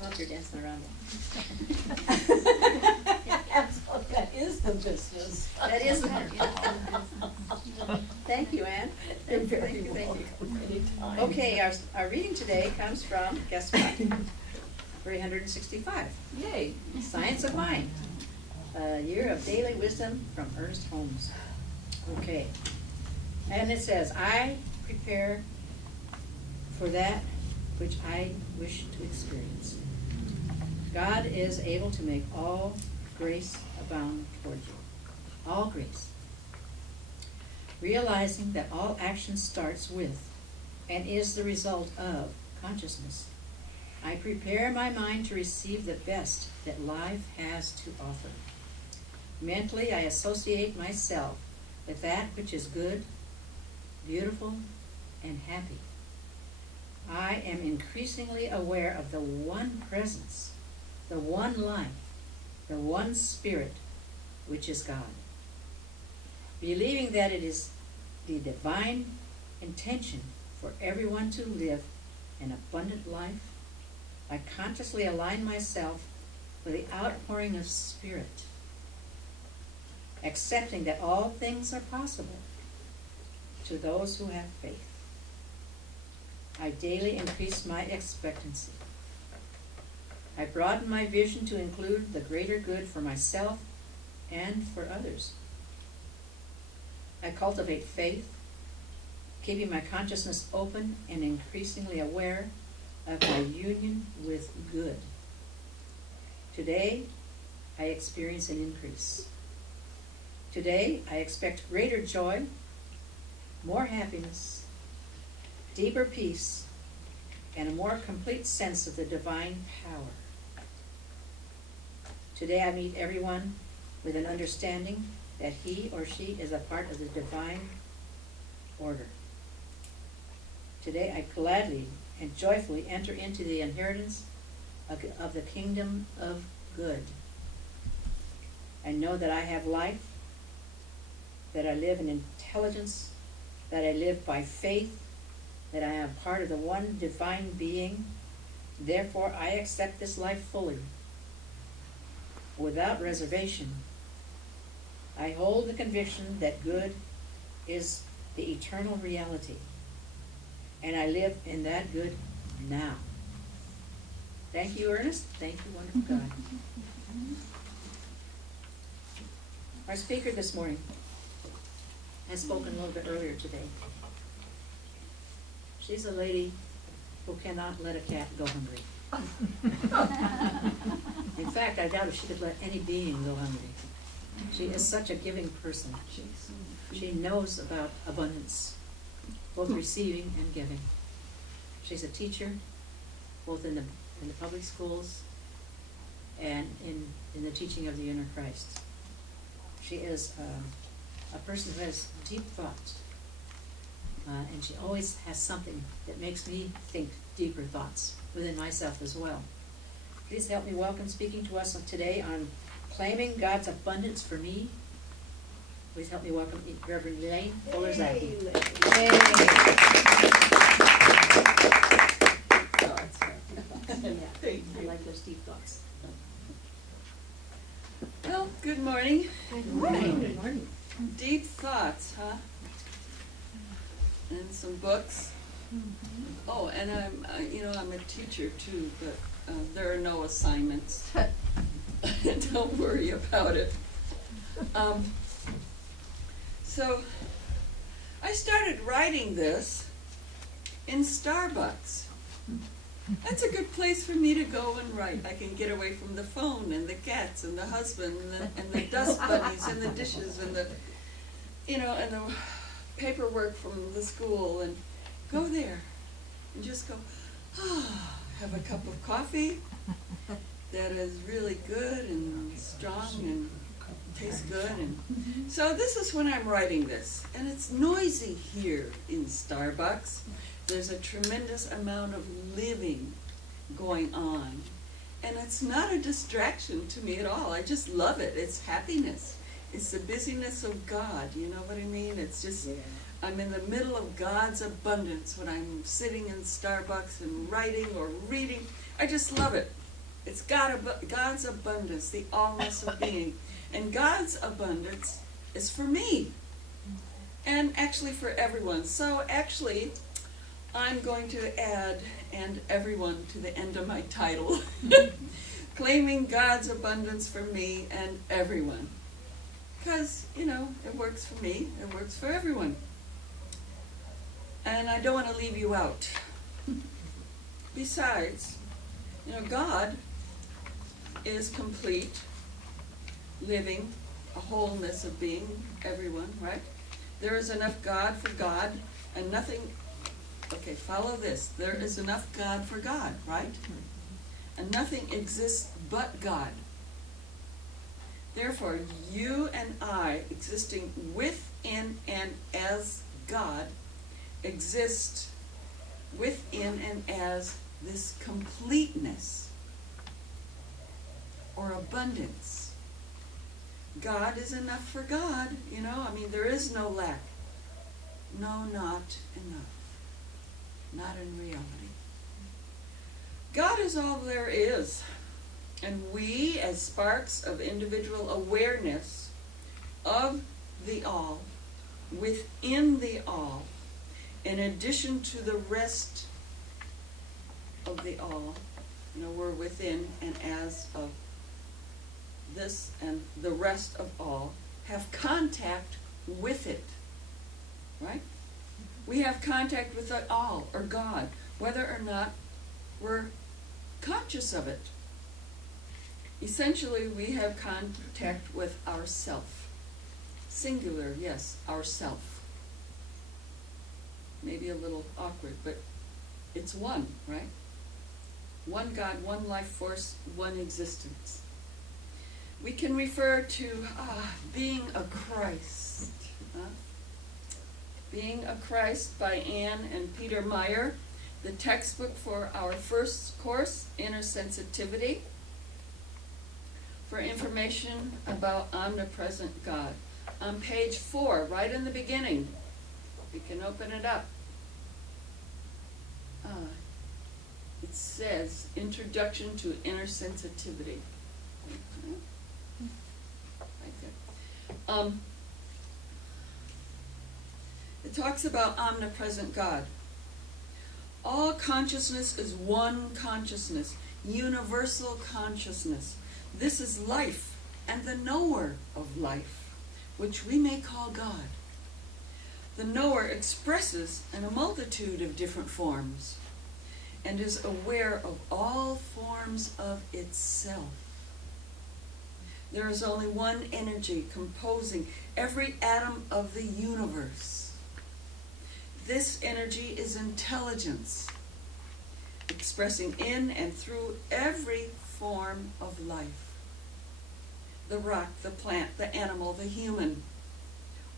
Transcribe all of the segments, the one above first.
I hope you're dancing around it. That is the business. That is it. Thank you, Ann. You're Thank very you. welcome anytime. Okay, our reading today comes from, guess what? 365. Yay. Science of Mind. A Year of Daily Wisdom from Ernest Holmes. Okay. And it says, I prepare for that which I wish to experience. God is able to make all grace abound toward you. All grace. Realizing that all action starts with and is the result of consciousness, I prepare my mind to receive the best that life has to offer. Mentally, I associate myself with that which is good, beautiful, and happy. I am increasingly aware of the one presence, the one life, the one spirit, which is God. Believing that it is the divine intention for everyone to live an abundant life, I consciously align myself with the outpouring of spirit, accepting that all things are possible to those who have faith. I daily increase my expectancy. I broaden my vision to include the greater good for myself and for others. I cultivate faith, keeping my consciousness open and increasingly aware of my union with good. Today, I experience an increase. Today, I expect greater joy, more happiness, deeper peace, and a more complete sense of the divine power. Today, I meet everyone with an understanding that he or she is a part of the divine order. Today, I gladly and joyfully enter into the inheritance of the kingdom of good. I know that I have life, that I live in intelligence, that I live by faith, that I am part of the one divine being. Therefore, I accept this life fully, without reservation. I hold the conviction that good is the eternal reality, and I live in that good now. Thank you, Ernest. Thank you, wonderful God. Our speaker this morning has spoken a little bit earlier today. She's a lady who cannot let a cat go hungry. In fact, I doubt if she could let any being go hungry. She is such a giving person. She knows about abundance, both receiving and giving. She's a teacher, both in the public schools and in the teaching of the inner Christ. She is a person who has deep thought, and she always has something that makes me think deeper thoughts within myself as well. Please help me welcome speaking to us today on claiming God's abundance for me. Please help me welcome Reverend Elaine Fuller-Zachey. I like those deep thoughts. Well, good morning. Good morning. Good morning. Deep thoughts, huh? And some books. Oh, and I'm a teacher too, but there are no assignments. Don't worry about it. So I started writing this in Starbucks. That's a good place for me to go and write. I can get away from the phone and the cats and the husband and the dust bunnies and the dishes and the paperwork from the school, and go there and just go, have a cup of coffee that is really good and strong and tastes good. And so this is when I'm writing this, and it's noisy here in Starbucks. There's a tremendous amount of living going on, and it's not a distraction to me at all. I just love it. It's happiness. It's the busyness of God, you know what I mean? It's just, I'm in the middle of God's abundance when I'm sitting in Starbucks and writing or reading. I just love it. It's God's abundance, the allness of being. And God's abundance is for me. And actually for everyone. So actually, I'm going to add "and everyone" to the end of my title. Claiming God's abundance for me and everyone. Because, it works for me, it works for everyone. And I don't want to leave you out. Besides, God is complete, living, a wholeness of being, everyone, right? There is enough God for God, and nothing, okay, follow this. There is enough God for God, right? And nothing exists but God. Therefore, you and I, existing within and as God, exist within and as this completeness or abundance. God is enough for God, there is no lack. No, not enough. Not in reality. God is all there is. And we, as sparks of individual awareness of the all, within the all, in addition to the rest of the all, we're within and as of this and the rest of all, have contact with it, right? We have contact with the all, or God, whether or not we're conscious of it. Essentially, we have contact with ourself. Singular, yes, ourself. Maybe a little awkward, but it's one, right? One God, one life force, one existence. We can refer to being a Christ. Being a Christ by Anne and Peter Meyer, the textbook for our first course, Inner Sensitivity. For information about omnipresent God. On page 4, right in the beginning, you can open it up. It says, Introduction to Inner Sensitivity. Right there. It talks about omnipresent God. All consciousness is one consciousness, universal consciousness. This is life and the knower of life, which we may call God. The knower expresses in a multitude of different forms and is aware of all forms of itself. There is only one energy composing every atom of the universe. This energy is intelligence, expressing in and through every form of life. The rock, the plant, the animal, the human.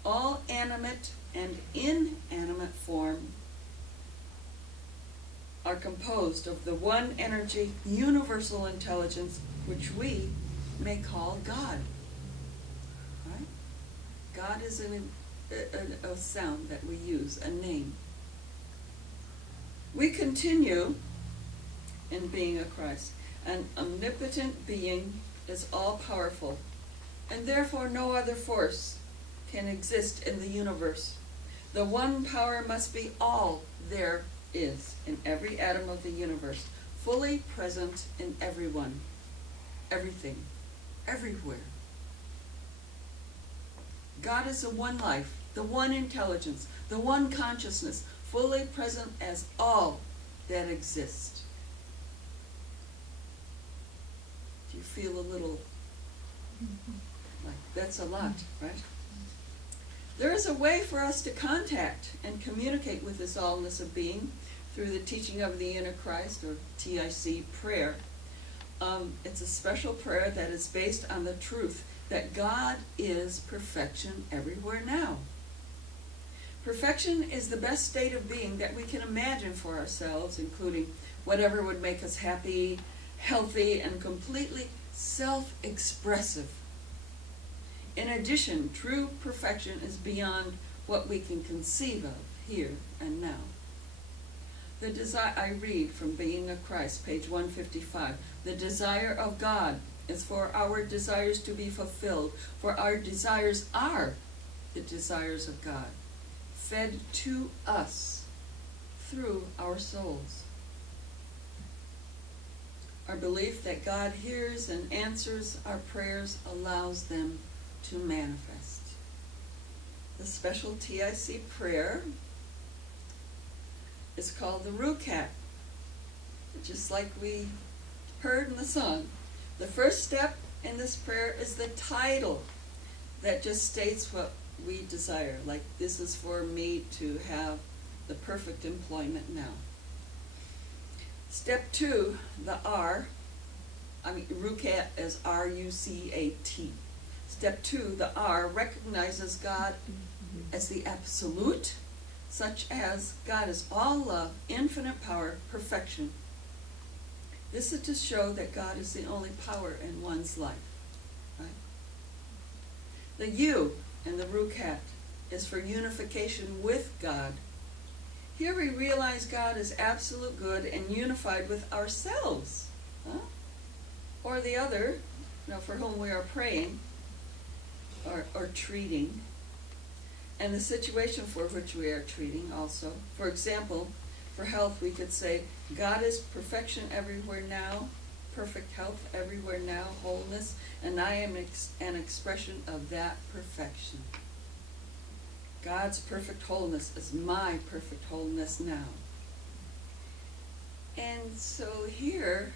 All animate and inanimate form are composed of the one energy, universal intelligence, which we may call God. Right? God is a sound that we use, a name. We continue in being a Christ. An omnipotent being is all-powerful, and therefore no other force can exist in the universe. The one power must be all there is in every atom of the universe, fully present in everyone, everything, everywhere. God is the one life, the one intelligence, the one consciousness, fully present as all that exists. Do you feel a little like that's a lot, right? There is a way for us to contact and communicate with this allness of being through the teaching of the Inner Christ, or TIC prayer. It's a special prayer that is based on the truth that God is perfection everywhere now. Perfection is the best state of being that we can imagine for ourselves, including whatever would make us happy, healthy, and completely self-expressive. In addition, true perfection is beyond what we can conceive of here and now. I read from Being of Christ, page 155. The desire of God is for our desires to be fulfilled, for our desires are the desires of God, fed to us through our souls. Our belief that God hears and answers our prayers allows them to manifest. The special TIC prayer is called the Rukat, just like we heard in the song. The first step in this prayer is the title that just states what we desire, like this is for me to have the perfect employment now. Step 2, the Rukat is R-U-C-A-T. Step 2, the R, recognizes God as the absolute, such as God is all love, infinite power, perfection. This is to show that God is the only power in one's life. Right? The U in the Rukat is for unification with God. Here we realize God is absolute good and unified with ourselves. Or the other, for whom we are praying or treating, and the situation for which we are treating also. For example, for health we could say, God is perfection everywhere now, perfect health everywhere now, wholeness, and I am an expression of that perfection. God's perfect wholeness is my perfect wholeness now. And so here,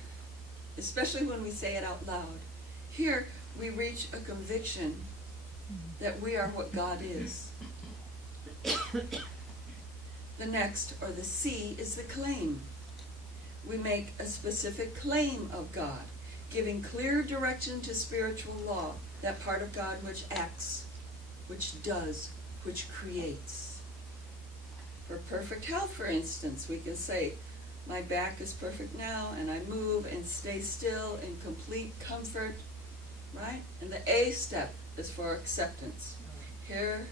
especially when we say it out loud, here we reach a conviction that we are what God is. The next, or the C, is the claim. We make a specific claim of God, giving clear direction to spiritual law, that part of God which acts, which does, which creates. For perfect health, for instance, we can say, my back is perfect now, and I move and stay still in complete comfort, right? And the A step is for acceptance. Here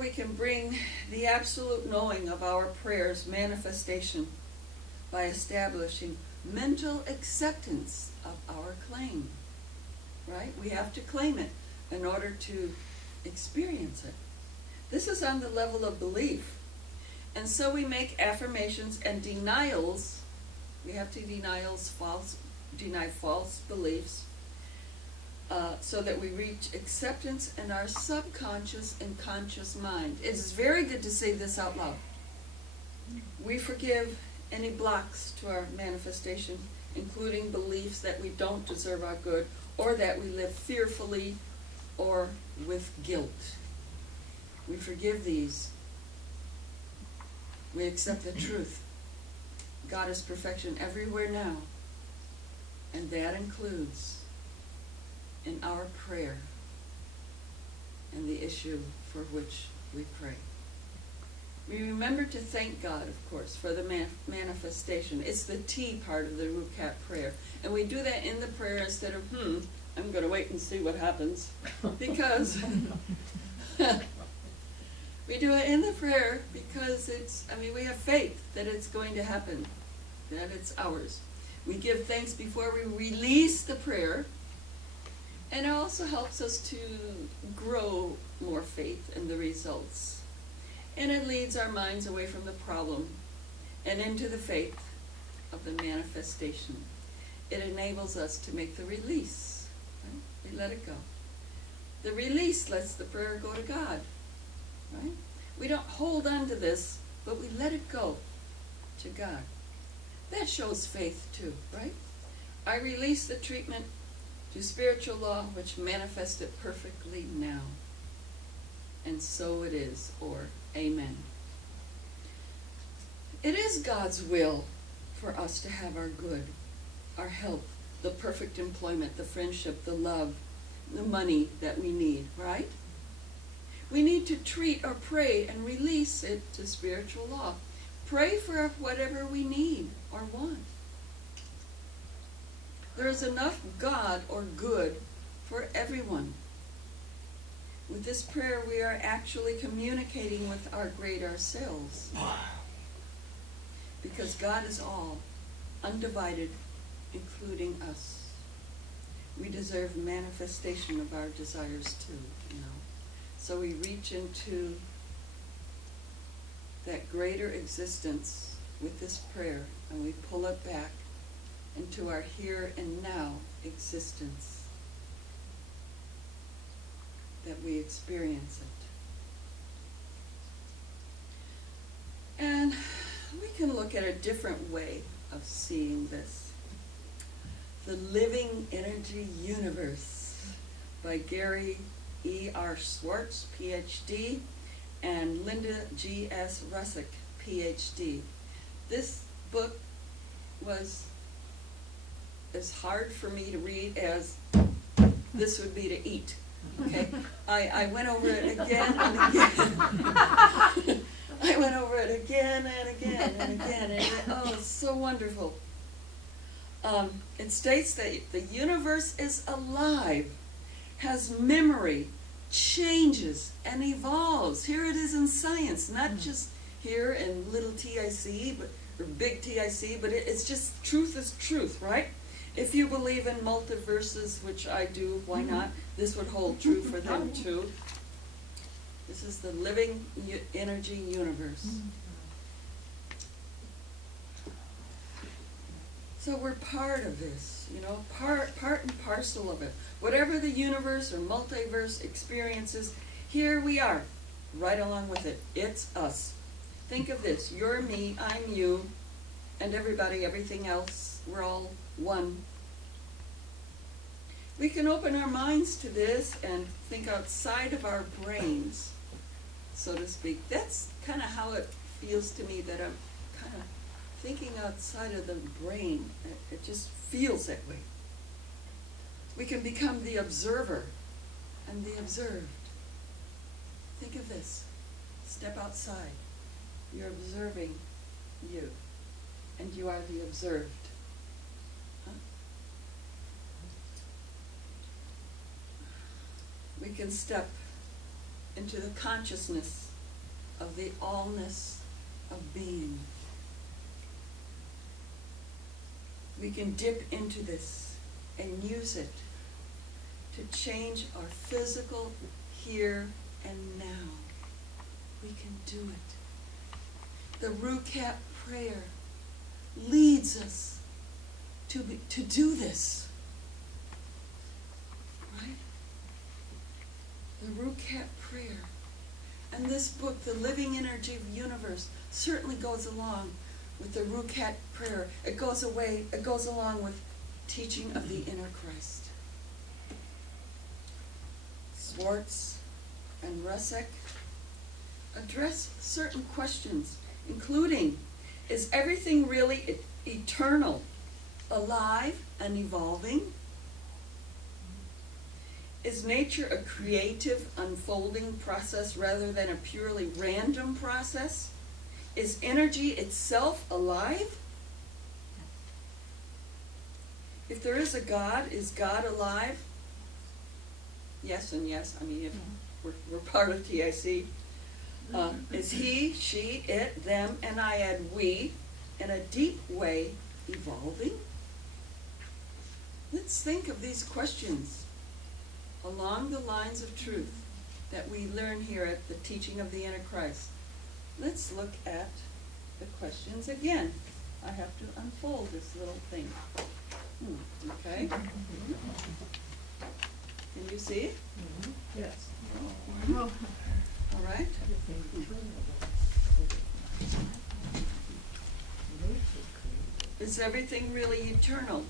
we can bring the absolute knowing of our prayers manifestation by establishing mental acceptance of our claim, right? We have to claim it in order to experience it. This is on the level of belief. And so we make affirmations and denials. We have to deny false beliefs, so that we reach acceptance in our subconscious and conscious mind. It is very good to say this out loud. We forgive any blocks to our manifestation, including beliefs that we don't deserve our good, or that we live fearfully or with guilt. We forgive these. We accept the truth. God is perfection everywhere now, and that includes in our prayer and the issue for which we pray. We remember to thank God, of course, for the manifestation. It's the T part of the Rukat prayer. And we do that in the prayer instead of, I'm going to wait and see what happens. Because we do it in the prayer because we have faith that it's going to happen, that it's ours. We give thanks before we release the prayer. And it also helps us to grow more faith in the results. And it leads our minds away from the problem and into the faith of the manifestation. It enables us to make the release. Right? We let it go. The release lets the prayer go to God. Right? We don't hold on to this, but we let it go to God. That shows faith too, right? I release the treatment to spiritual law which manifested perfectly now. And so it is, or amen. It is God's will for us to have our good, our health, the perfect employment, the friendship, the love, the money that we need, right? We need to treat or pray and release it to spiritual law. Pray for whatever we need or want. There is enough God or good for everyone. With this prayer, we are actually communicating with our greater selves. because God is all, undivided, including us. We deserve manifestation of our desires too, you know. So we reach into that greater existence with this prayer, and we pull it back into our here and now existence, that we experience it. And we can look at a different way of seeing this. The Living Energy Universe by Gary E.R. Schwartz, Ph.D., and Linda G.S. Rusick, Ph.D. This book was as hard for me to read as this would be to eat. Okay? I went over it again and again. I went over it again and again and again, and it's so wonderful. It states that the universe is alive, has memory, changes, and evolves. Here it is in science, not just here in little TIC, or big TIC, but it's just truth is truth, right? If you believe in multiverses, which I do, why not? This would hold true for them too. This is the living energy universe. So we're part of this, you know, part and parcel of it. Whatever the universe or multiverse experiences, here we are, right along with it. It's us. Think of this, you're me, I'm you, and everybody, everything else, we're all one. We can open our minds to this and think outside of our brains, so to speak. That's kind of how it feels to me, that I'm kind of thinking outside of the brain. It just feels that way. We can become the observer and the observed. Think of this. Step outside. You're observing you, and you are the observed. Huh? We can step into the consciousness of the allness of being. We can dip into this and use it to change our physical here and now. We can do it. The Rukat prayer leads us to do this. Right? The Rukat prayer. And this book, The Living Energy of the Universe, certainly goes along with the Rukat prayer. It goes along with teaching of the inner Christ. Schwartz and Rusick address certain questions, including, is everything really eternal, alive, and evolving? Is nature a creative, unfolding process rather than a purely random process? Is energy itself alive? If there is a God, is God alive? Yes and yes. I mean, if we're part of TIC. Is he, she, it, them, and I add we, in a deep way evolving? Let's think of these questions along the lines of truth that we learn here at the teaching of the inner Christ. Let's look at the questions again. I have to unfold this little thing. Okay. Can you see? Yes. All right. Is everything really eternal,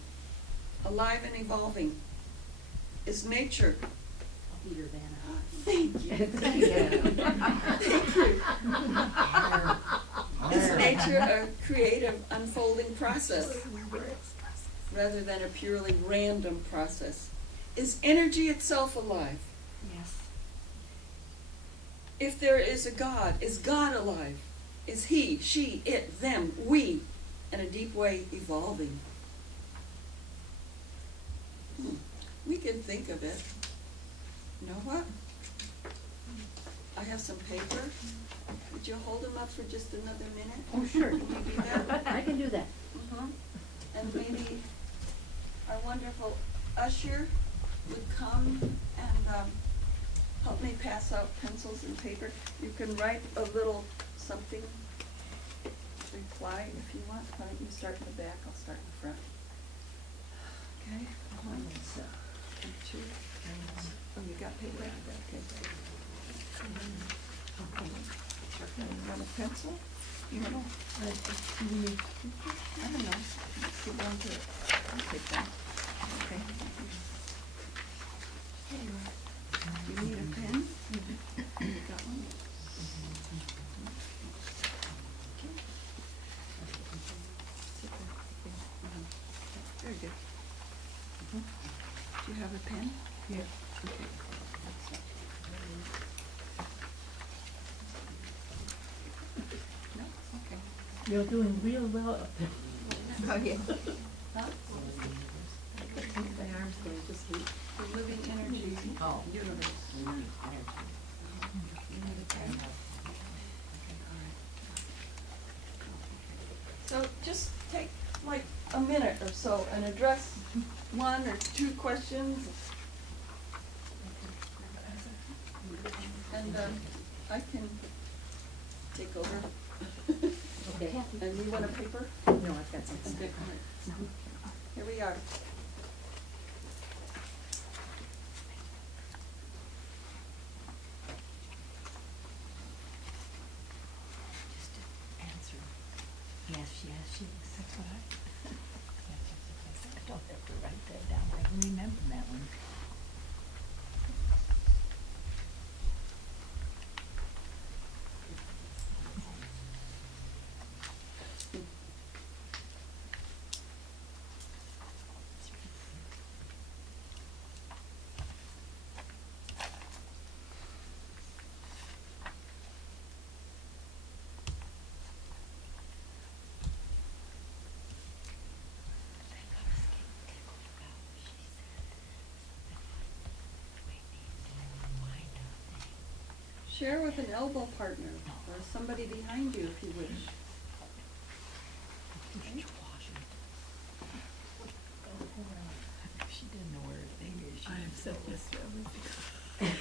alive and evolving? Is nature? Thank you. Thank you. Is nature a creative, unfolding process rather than a purely random process? Is energy itself alive? Yes. If there is a God, is God alive? Is he, she, it, them, we, in a deep way evolving? We can think of it. You know what? I have some paper. Would you hold them up for just another minute? Oh, sure. Can you do that? I can do that. Mhm. And maybe our wonderful usher would come and help me pass out pencils and paper. You can write a little something, reply if you want. Why don't you start in the back, I'll start in front. Okay, 1, 2, oh, you got paper? Okay. You want a pencil? You want I don't know. Let's get down to it. I'll take that. Okay. Here you are. You need a pen? You got one? Okay. Sit there. Very good. Do you have a pen? Yeah. Okay. No? Okay. You're doing real well up there. Oh, yeah. Huh? My arm's going to sleep. The living energy Oh. universe. So just take like a minute or so and address 1 or 2 questions. And I can take over. Okay. And you want a paper? No, I've got something. Okay, all right. Here we are. Just to answer, yes, yes, yes, that's what I, I don't have to write that down, I can remember that one. Share with an elbow partner or somebody behind you if you wish. She didn't know where her thing is. I have said yes to everything.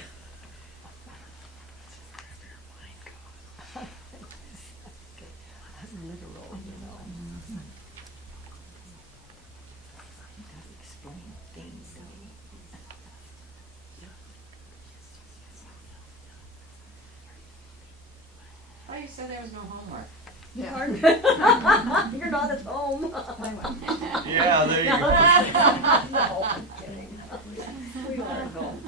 That's literal, you know. He does explain things to me. Oh, you said there was no homework. You're not at home. Yeah, there you go. No, I'm kidding. We are at home.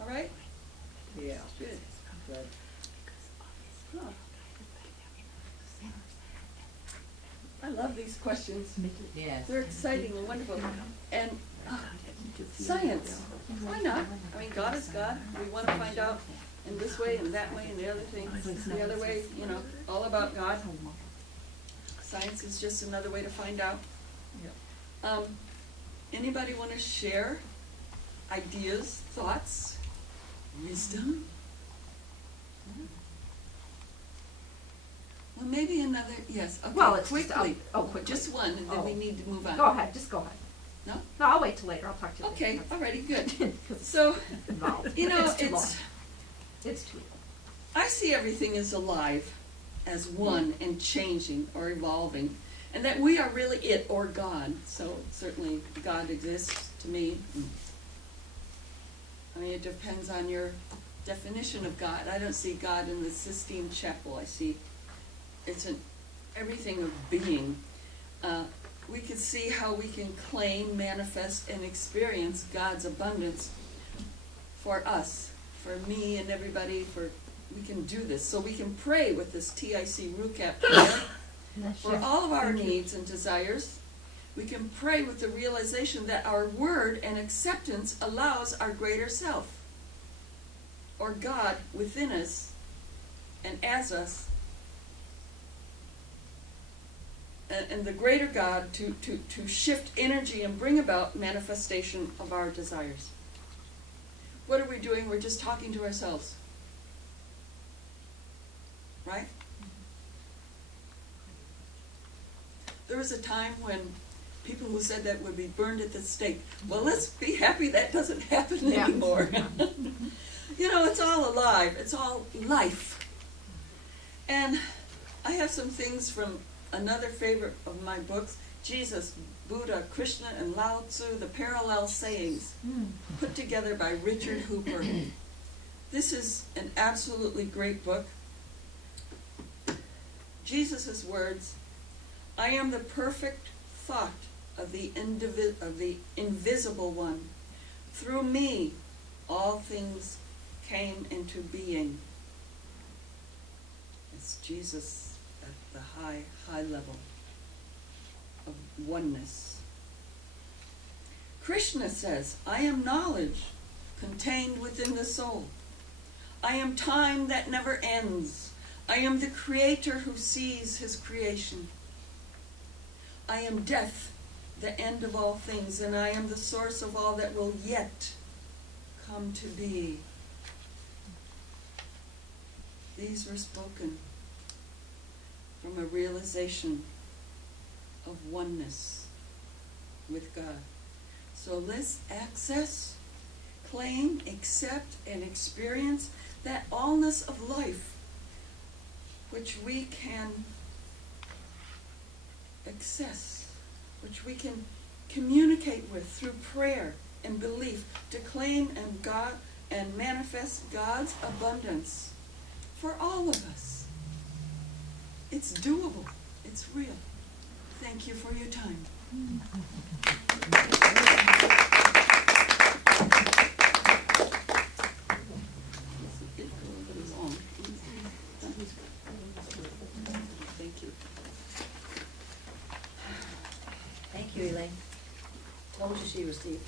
All right? Yeah. Good. Good. Huh. I love these questions. Yes. They're exciting and wonderful. And science, why not? I mean, God is God. We want to find out in this way and that way and the other thing, the other way, you know, all about God. Science is just another way to find out. Anybody want to share ideas, thoughts, wisdom? Well, maybe another, yes, okay, Well, it's quickly. quickly. Just one, and then we Oh. need to move on. Go ahead, just go ahead. No? No, I'll wait till later, I'll talk to you later. Okay, alrighty, good. Because it's So, involved. you know, It's too long. it's, It's too long. I see everything as alive, as one, and changing or evolving, and that we are really it or God. So certainly God exists to me. I mean, it depends on your definition of God. I don't see God in the Sistine Chapel. I see it's an everything of being. We can see how we can claim, manifest, and experience God's abundance for us, for me and everybody, we can do this. So we can pray with this TIC RUCAP prayer for all of our needs and desires. We can pray with the realization that our word and acceptance allows our greater self, or God within us, and as us, and the greater God to shift energy and bring about manifestation of our desires. What are we doing? We're just talking to ourselves. Right? There was a time when people who said that would be burned at the stake. Well, let's be happy that doesn't happen Yeah. anymore. You know, it's all alive. It's all life. And I have some things from another favorite of my books, Jesus, Buddha, Krishna, and Lao Tzu, The Parallel Sayings, put together by Richard Hooper. This is an absolutely great book. Jesus' words, I am the perfect thought of the invisible one. Through me, all things came into being. It's Jesus at the high level of oneness. Krishna says, I am knowledge contained within the soul. I am time that never ends. I am the creator who sees his creation. I am death, the end of all things, and I am the source of all that will yet come to be. These were spoken from a realization of oneness with God. So let's access, claim, accept, and experience that allness of life which we can access, which we can communicate with through prayer and belief, to claim and manifest God's abundance for all of us. It's doable. It's real. Thank you for your time. Thank you. Thank you, Elaine. Told you she was deep.